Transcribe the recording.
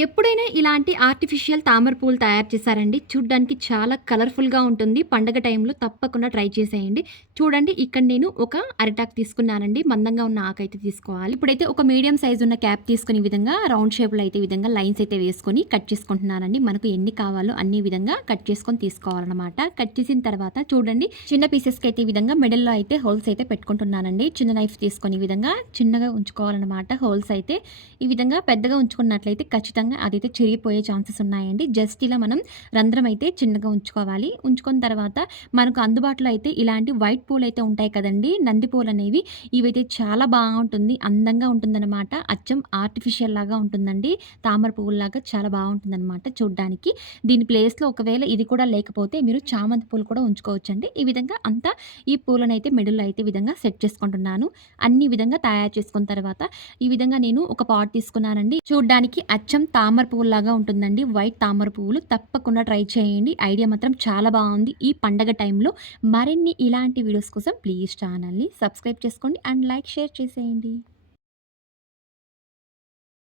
ఎప్పుడైనా ఇలాంటి ఆర్టిఫిషియల్ తామర పూలు తయారు చేశారండి? చూడ్డానికి చాలా కలర్‌ఫుల్‌గా ఉంటుంది. పండగ టైంలో తప్పకుండా ట్రై చేసేయండి. చూడండి ఇక్కడ నేను ఒక అరిటాకు తీసుకున్నానండి. మందంగా ఉన్న ఆకైతే తీసుకోవాలి. ఇప్పుడైతే ఒక మీడియం సైజ్ ఉన్న క్యాప్ తీసుకొని ఈ విధంగా రౌండ్ షేప్‌లో అయితే ఈ విధంగా లైన్స్ అయితే వేసుకొని కట్ చేసుకుంటున్నానండి. మనకు ఎన్ని కావాలో అన్ని విధంగా కట్ చేసుకొని తీసుకోవాలనమాట. కట్ చేసిన తర్వాత చూడండి చిన్న పీసెస్‌కి అయితే ఈ విధంగా మిడిల్‌లో అయితే హోల్స్ అయితే పెట్టుకుంటున్నానండి. చిన్న నైఫ్ తీసుకొని ఈ విధంగా చిన్నగా ఉంచుకోవాలనమాట. హోల్స్ అయితే ఈ విధంగా పెద్దగా ఉంచుకున్నట్లయితే ఖచ్చితంగా అదైతే చిరిగిపోయే ఛాన్సెస్ ఉన్నాయండి. జస్ట్ ఇలా మనం రంధ్రం అయితే చిన్నగా ఉంచుకోవాలి. ఉంచుకున్న తర్వాత మనకు అందుబాటులో అయితే ఇలాంటి వైట్ పూలయితే ఉంటాయి కదండీ! నంది పూలనేవి. ఇవైతే చాలా బావుంటుంది. అందంగా ఉంటుందనమాట. అచ్చం ఆర్టిఫిషియల్ లాగా ఉంటుందండి. తామర పువ్వుల్లాగా చాలా బావుంటుందనమాట చూడ్డానికి. దీని ప్లేస్‌లో ఒకవేళ ఇది కూడా లేకపోతే మీరు చామంతి పూలు కూడా ఉంచుకోవచ్చండి. ఈ విధంగా అంతా ఈ పూలనైతే మిడిల్‌లో అయితే ఈ విధంగా సెట్ చేసుకుంటున్నాను. అన్ని విధంగా తయారు చేసుకున్న తర్వాత ఈ విధంగా నేను ఒక పాట్ తీసుకున్నానండి. చూడ్డానికి అచ్చం తామర పువ్వులాగా ఉంటుందండి. వైట్ తామర పువ్వులు తప్పకుండా ట్రై చేయండి. ఐడియా మాత్రం చాలా బావుంది. ఈ పండగ టైంలో మరిన్ని ఇలాంటి వీడియోస్ కోసం ప్లీజ్ ఛానల్‌ని సబ్స్క్రైబ్ చేసుకోండి అండ్ లైక్, షేర్ చేసేయండి.